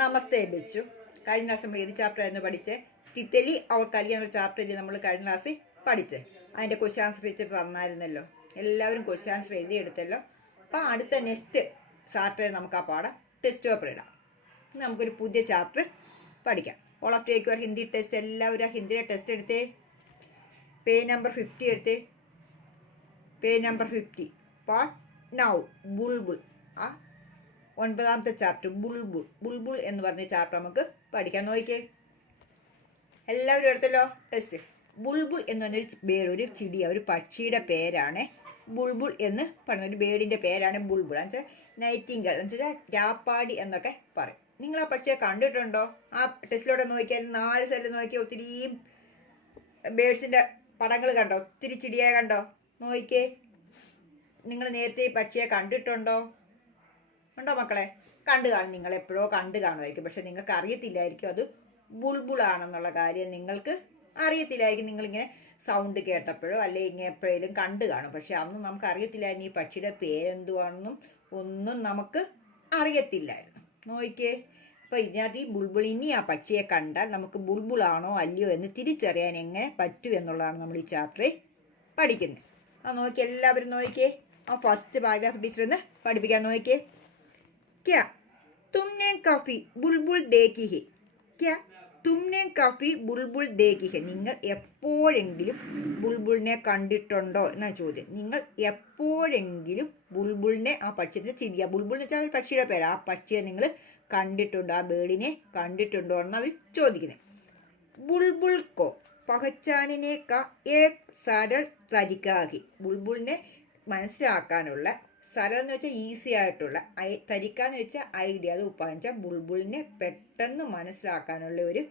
നമസ്തേ ബിച്ചു. കഴിഞ്ഞ ക്ലാസ് നമ്മൾ ഏത് ചാപ്റ്റർ ആയിരുന്നു പഠിച്ചേ? തിത്തലി അവർക്ക് അറിയാവുന്ന ചാപ്റ്ററിൽ നമ്മൾ കഴിഞ്ഞ ക്ലാസ്സിൽ പഠിച്ചേ. അതിൻ്റെ ക്വസ്റ്റ്യൻ ആൻസർ വെച്ചിട്ട് തന്നായിരുന്നല്ലോ. എല്ലാവരും ക്വസ്റ്റ്യൻ ആൻസർ എഴുതിയെടുത്തല്ലോ. അപ്പോൾ അടുത്ത നെക്സ്റ്റ് സാറ്റർഡേ നമുക്ക് ആ പാഠം ടെസ്റ്റ് പേപ്പർ ഇടാം. നമുക്കൊരു പുതിയ ചാപ്റ്റർ പഠിക്കാം. All of take your Hindi test. എല്ലാവരും ആ ഹിന്ദിയുടെ ടെസ്റ്റ് എടുത്തേ. പേജ് നമ്പർ 50 എടുത്തേ. Page number 50 part now Bulbul. ആ 9ാമത്തെ ചാപ്റ്റർ ബുൾബുൾ. ബുൾബുൾ എന്ന് പറഞ്ഞ ചാപ്റ്റർ നമുക്ക് പഠിക്കാൻ. നോക്കിക്കേ, എല്ലാവരും എടുത്തല്ലോ ടെസ്റ്റ്. ബുൾബുൾ എന്ന് പറഞ്ഞൊരു ബേഡ്, ഒരു ചിടിയ, ഒരു പക്ഷിയുടെ പേരാണ് ബുൾബുൾ എന്ന് പറയുന്ന ഒരു ബേഡിൻ്റെ പേരാണ് ബുൾബുൾ. എന്ന് വെച്ചാൽ നൈറ്റിംഗൽ എന്ന് വെച്ചാൽ രാപ്പാടി എന്നൊക്കെ പറയും. നിങ്ങൾ ആ പക്ഷിയെ കണ്ടിട്ടുണ്ടോ? ആ ടെസ്റ്റിലൂടെ നോക്കിയാൽ 4 സൈഡിൽ നോക്കിയാൽ ഒത്തിരി ബേഡ്സിൻ്റെ പടങ്ങൾ കണ്ടോ? ഒത്തിരി ചിടിയെ കണ്ടോ? നോക്കിക്കേ, നിങ്ങൾ നേരത്തെ ഈ പക്ഷിയെ കണ്ടിട്ടുണ്ടോ? ഉണ്ടോ മക്കളെ? കണ്ടു കാണും. നിങ്ങൾ എപ്പോഴോ കണ്ടു കാണുമായിരിക്കും, പക്ഷെ നിങ്ങൾക്ക് അറിയത്തില്ലായിരിക്കും അത് ബുൾബുളാണെന്നുള്ള കാര്യം. നിങ്ങൾക്ക് അറിയത്തില്ലായിരിക്കും. നിങ്ങളിങ്ങനെ സൗണ്ട് കേട്ടപ്പോഴോ അല്ലെങ്കിൽ ഇങ്ങനെ എപ്പോഴേലും കണ്ടു കാണും, പക്ഷെ അന്ന് നമുക്ക് അറിയത്തില്ലായിരുന്നു ഈ പക്ഷിയുടെ പേരെന്തുവാണെന്നും ഒന്നും നമുക്ക് അറിയത്തില്ലായിരുന്നു. നോക്കിക്കേ, അപ്പോൾ ഇതിനകത്ത് ഈ ബുൾബുൾ, ഇനി ആ പക്ഷിയെ കണ്ടാൽ നമുക്ക് ബുൾബുളാണോ അല്ലയോ എന്ന് തിരിച്ചറിയാൻ എങ്ങനെ പറ്റും എന്നുള്ളതാണ് നമ്മൾ ഈ ചാപ്റ്ററിൽ പഠിക്കുന്നത്. ആ നോക്കി, എല്ലാവരും നോക്കിക്കേ, ആ ഫസ്റ്റ് പാരഗ്രാഫ് ടീച്ചർ ഒന്ന് പഠിപ്പിക്കാൻ. നോക്കിക്കേ, क्या तुमने काफ़ी बुलबुल देखी है? क्या तुमने काफ़ी बुलബുൾ देखी है? നിങ്ങൾ എപ്പോഴെങ്കിലും ബുൾബുളിനെ കണ്ടിട്ടുണ്ടോ എന്നാണ് ചോദ്യം. നിങ്ങൾ എപ്പോഴെങ്കിലും ബുൾബുളിനെ, ആ പക്ഷിയുടെ ചിരിയ, ബുൾബുൾ എന്ന് വെച്ചാൽ പക്ഷിയുടെ പേര്, ആ പക്ഷിയെ നിങ്ങൾ കണ്ടിട്ടുണ്ടോ? ആ ബേഡിനെ കണ്ടിട്ടുണ്ടോ എന്ന് അവർ ചോദിക്കുന്നത്. ബുൾബുൾ കോ പഹച്ചാനിനെ കാ ഏക് സരൾ തരിക്കാഹി. ബുൾബുളിനെ മനസ്സിലാക്കാനുള്ള, സരളം എന്ന് വെച്ചാൽ ഈസി ആയിട്ടുള്ള, തരിക്കാന്ന് വെച്ചാൽ ഐഡിയ, അത് ഉപ്പാന്ന് ബുൾബുളിനെ പെട്ടെന്ന് മനസ്സിലാക്കാനുള്ള ഒരു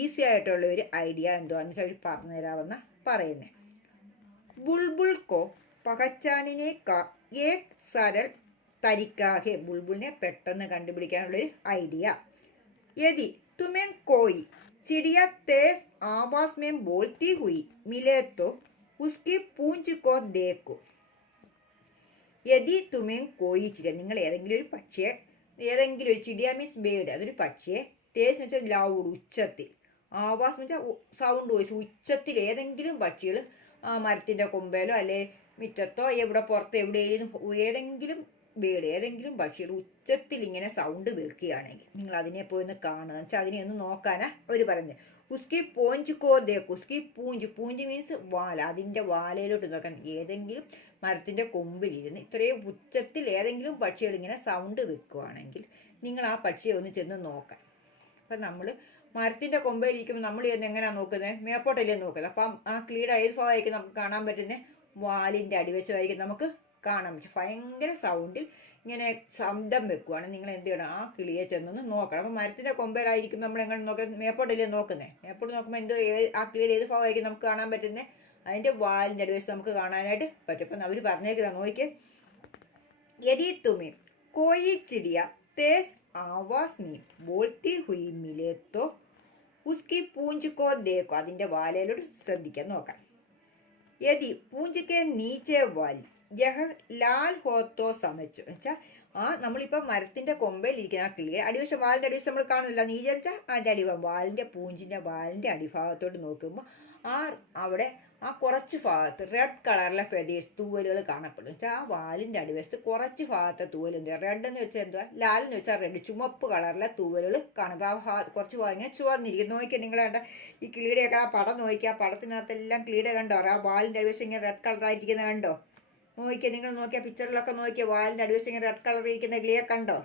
ഈസി ആയിട്ടുള്ള ഒരു ഐഡിയ എന്തുവാന്ന് വെച്ചാൽ അവർ പറഞ്ഞു തരാമെന്ന് പറയുന്നത്. ബുൾബുൾ കോ പഹച്ചാനിനെ കാ ഏക് സരൾ തരിക്കാഹെ. ബുൾബുളിനെ പെട്ടെന്ന് കണ്ടുപിടിക്കാനുള്ളൊരു ഐഡിയ. യദി തുമേം കോയി ചിടിയ തേസ് ആവാസ് മേം ബോൾത്തി ഹുയി മിലേ തോ ഉസ്കി പൂഞ്ച് കോ ദേക്കോ. യദി തുമേം കോയി ചിടിയ, നിങ്ങൾ ഏതെങ്കിലും ഒരു പക്ഷിയെ, ഏതെങ്കിലും ഒരു ചിടിയ മീൻസ് ബേഡ്, അതൊരു പക്ഷിയെ, തേസ് എന്ന് വെച്ചാൽ ലൗഡ്, ഉച്ചത്തിൽ, ആവാസ് എന്ന് വെച്ചാൽ സൗണ്ട് വോയിസ്, ഉച്ചത്തിൽ ഏതെങ്കിലും പക്ഷികൾ ആ മരത്തിൻ്റെ കൊമ്പയിലോ അല്ലെ മുറ്റത്തോ എവിടെ പുറത്തോ എവിടെയെങ്കിലും ഏതെങ്കിലും ബേഡ്, ഏതെങ്കിലും പക്ഷികൾ ഉച്ചത്തിൽ ഇങ്ങനെ സൗണ്ട് കേൾക്കുകയാണെങ്കിൽ നിങ്ങൾ അതിനെ പോയി ഒന്ന് കാണുക. വെച്ചാൽ അതിനെ ഒന്ന് നോക്കാനാ അവർ പറഞ്ഞത്. ഉസ്കി പോഞ്ച് കോ ദേക്ക്. ഉസ്കി പൂഞ്ച്, പൂഞ്ച് മീൻസ് വാല, അതിൻ്റെ വാലയിലോട്ട് നോക്കാൻ. ഏതെങ്കിലും മരത്തിൻ്റെ കൊമ്പിലിരുന്ന് ഇത്രയും ഉച്ചത്തിൽ ഏതെങ്കിലും പക്ഷികൾ ഇങ്ങനെ സൗണ്ട് വെക്കുകയാണെങ്കിൽ നിങ്ങൾ ആ പക്ഷിയെ ഒന്ന് ചെന്ന് നോക്കാൻ. അപ്പം നമ്മൾ മരത്തിൻ്റെ കൊമ്പയിലിരിക്കുമ്പോൾ നമ്മൾ ചെന്ന് എങ്ങനെയാണ് നോക്കുന്നത്? മേപ്പോട്ടല്ലേ നോക്കുന്നത്. അപ്പം ആ കിളിയുടെ ഏത് ഭാഗമായിരിക്കും നമുക്ക് കാണാൻ പറ്റുന്നത്? വാലിൻ്റെ അടിവശമായിരിക്കും നമുക്ക് കാണാൻ പറ്റും. ഭയങ്കര സൗണ്ടിൽ ഇങ്ങനെ ശബ്ദം വെക്കുവാണ്. നിങ്ങൾ എന്ത് ചെയ്യണം? ആ കിളിയെ ചെന്നൊന്ന് നോക്കണം. അപ്പം മരത്തിൻ്റെ കൊമ്പയിലായിരിക്കും നമ്മൾ എങ്ങനെ നോക്കുന്നത്? മേപ്പോട്ടല്ലേ നോക്കുന്നത്. മേപ്പോട്ട് നോക്കുമ്പോൾ എന്തോ ആ കിളിയുടെ ഏത് ഭാഗമായിരിക്കും നമുക്ക് കാണാൻ പറ്റുന്നത്? അതിൻ്റെ വാലിൻ്റെ അടിവശം നമുക്ക് കാണാനായിട്ട് പറ്റും. അപ്പം അവർ പറഞ്ഞേക്കുന്ന നോക്കിയേ, യദി തുമേ കോയി ചിടിയ തേസ് ആവാസ് മീ ബോൾത്തി ഹുയി മിലേ തോ ഉസ്കി പൂഞ്ച് കോ ദേക്കോ. അതിൻ്റെ വാലയിലോട്ട് ശ്രദ്ധിക്കാൻ നോക്കാം. യദി പൂഞ്ച് കെ നീച്ചെ വാലി യഹ ലാൽ ഹോത്തോ സമച്ചു. വെച്ചാൽ ആ നമ്മളിപ്പോൾ മരത്തിൻ്റെ കൊമ്പയിലിരിക്കുന്ന ആ കിളിയെ അടിവശം, വാലിൻ്റെ അടിവശം നമ്മൾ കാണില്ല. നീ വിചാരിച്ചാൽ അതിൻ്റെ അടിഭാഗം, വാലിൻ്റെ പൂഞ്ചിൻ്റെ വാലിൻ്റെ അടിഭാഗത്തോട്ട് നോക്കുമ്പോൾ ആ അവിടെ ആ കുറച്ച് ഭാഗത്ത് റെഡ് കളറിലെ ഫെതേഴ്സ്, തൂവലുകൾ കാണപ്പെടും. വെച്ചാൽ ആ വാലിൻ്റെ അടിവശത്ത് കുറച്ച് ഭാഗത്തെ തൂവലുണ്ട്. റെഡ് എന്ന് വെച്ചാൽ എന്തുവാ? ലാൽ എന്ന് വെച്ചാൽ റെഡ്, ചുമപ്പ് കളറിലെ തൂവലുകൾ കാണുക. ആ കുറച്ച് ഭാഗം ഇങ്ങനെ ചുവന്നിരിക്കും. നോക്കിയാൽ നിങ്ങൾ കണ്ട ഈ കിളിയുടെയൊക്കെ ആ പടം നോക്കിയാൽ ആ പടത്തിനകത്തെല്ലാം കിളിയുടെ കണ്ടോ? ആ വാലിൻ്റെ അടിവശം ഇങ്ങനെ റെഡ് കളറായിരിക്കുന്നത് കണ്ടോ? നോക്കിയാൽ നിങ്ങൾ നോക്കിയാൽ പിക്ചറിലൊക്കെ നോക്കിയാൽ വാലിൻ്റെ അടിവശം ഇങ്ങനെ റെഡ് കളർ ഇരിക്കുന്ന കിളിയെ കണ്ടോ?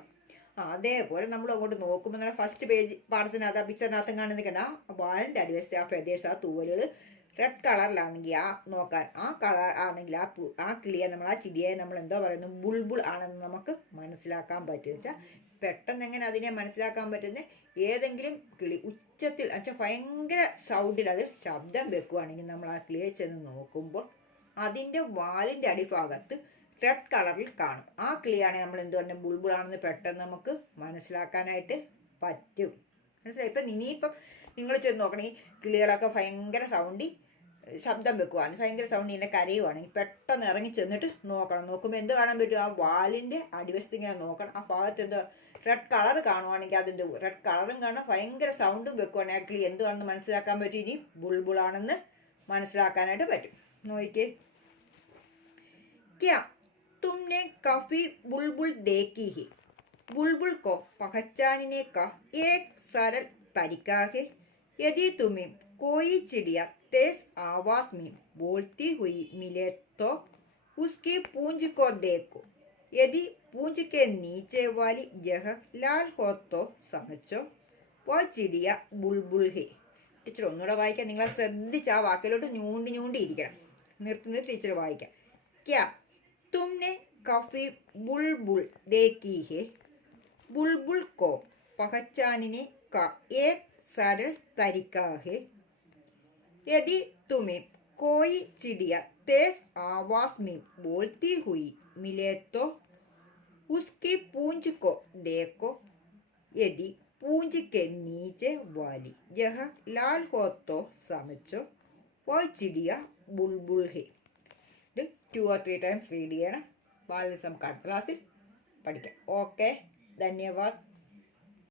അതേപോലെ നമ്മൾ അങ്ങോട്ട് നോക്കുമ്പോൾ നമ്മൾ ഫസ്റ്റ് പേജ് പാടത്തിനകത്ത് ആ പിക്ചറിനകത്തും കാണുന്ന കണ്ട ആ വാലിൻ്റെ അടിവശത്തെ ആ ഫെതേഴ്സ്, ആ തൂവലുകൾ റെഡ് കളറിലാണെങ്കിൽ ആ നോക്കാൻ, ആ കളർ ആണെങ്കിൽ ആ കിളിയെ നമ്മൾ, ആ ചിടിയെ നമ്മൾ എന്തോ പറയുന്നു? ബുൾബുൾ ആണെന്ന് നമുക്ക് മനസ്സിലാക്കാൻ പറ്റും. വെച്ചാൽ പെട്ടെന്ന് എങ്ങനെ അതിനെ മനസ്സിലാക്കാൻ പറ്റുന്നത്? ഏതെങ്കിലും കിളി ഉച്ചത്തിൽ വെച്ചാൽ ഭയങ്കര സൗണ്ടിൽ അത് ശബ്ദം വെക്കുകയാണെങ്കിൽ നമ്മൾ ആ കിളിയെ ചെന്ന് നോക്കുമ്പോൾ അതിൻ്റെ വാലിൻ്റെ അടിഭാഗത്ത് റെഡ് കളറിൽ കാണും. ആ കിളിയാണെങ്കിൽ നമ്മൾ എന്ത് പറഞ്ഞാൽ ബുൾബുളാണെന്ന് പെട്ടെന്ന് നമുക്ക് മനസ്സിലാക്കാനായിട്ട് പറ്റും. മനസ്സിലായി? ഇപ്പം ഇനിയിപ്പം നിങ്ങൾ ചെന്ന് നോക്കണമെങ്കിൽ കിളികളൊക്കെ ഭയങ്കര സൗണ്ടിൽ ശബ്ദം വെക്കുവാണ്, ഭയങ്കര സൗണ്ട് ഇങ്ങനെ കരയുവാണെങ്കിൽ പെട്ടെന്ന് ഇറങ്ങി ചെന്നിട്ട് നോക്കണം. നോക്കുമ്പോൾ എന്ത് കാണാൻ പറ്റും? ആ വാലിൻ്റെ അടിവശത്ത് ഇങ്ങനെ നോക്കണം. ആ ഭാഗത്ത് എന്തോ റെഡ് കളർ കാണുവാണെങ്കിൽ അതിൻ്റെ റെഡ് കളറും കാണാം, ഭയങ്കര സൗണ്ടും വെക്കുവാണെങ്കിൽ എന്തുവാണെന്ന് മനസ്സിലാക്കാൻ പറ്റും. ഇനി ബുൾബുളാണെന്ന് മനസ്സിലാക്കാനായിട്ട് പറ്റും. നോക്കിക്കേ. क्या तुमने काफी बुलबुल देखी है? बुलबुल को पहचानने का एक सरल तरीका है। यदि तुम्हें कोई चिड़िया तेज आवाज में बोलती हुई मिले तो उसकी पूंछ को देखो। यदि पूंछ के नीचे वाली जगह लाल हो तो समझो वह चिड़िया बुलबुल है. ടീച്ചർ ഒന്നുകൂടെ വായിക്കാം. നിങ്ങൾ ശ്രദ്ധിച്ച് ആ വാക്കിലോട്ട് ഞൂണ്ടി ഇരിക്കണം. നിർത്തുന്നത് ടീച്ചർ വായിക്കാം. क्या तुमने काफी बुलबुल देखी है? बुलबुल को पहचानने का एक सरल तरीका है। यदि तुम्हें कोई चिड़िया तेज आवाज में बोलती हुई मिले तो उसकी पूंछ को देखो। यदि पूंछ के नीचे वाली जगह लाल हो तो समझो वह चिड़िया बुलबुल है. 2 or 3 times റീഡ് ചെയ്യണം. ബാലൻസ് നമുക്ക് അടുത്ത ക്ലാസ്സിൽ പഠിക്കാം. ഓക്കെ, ധന്യവാദ്.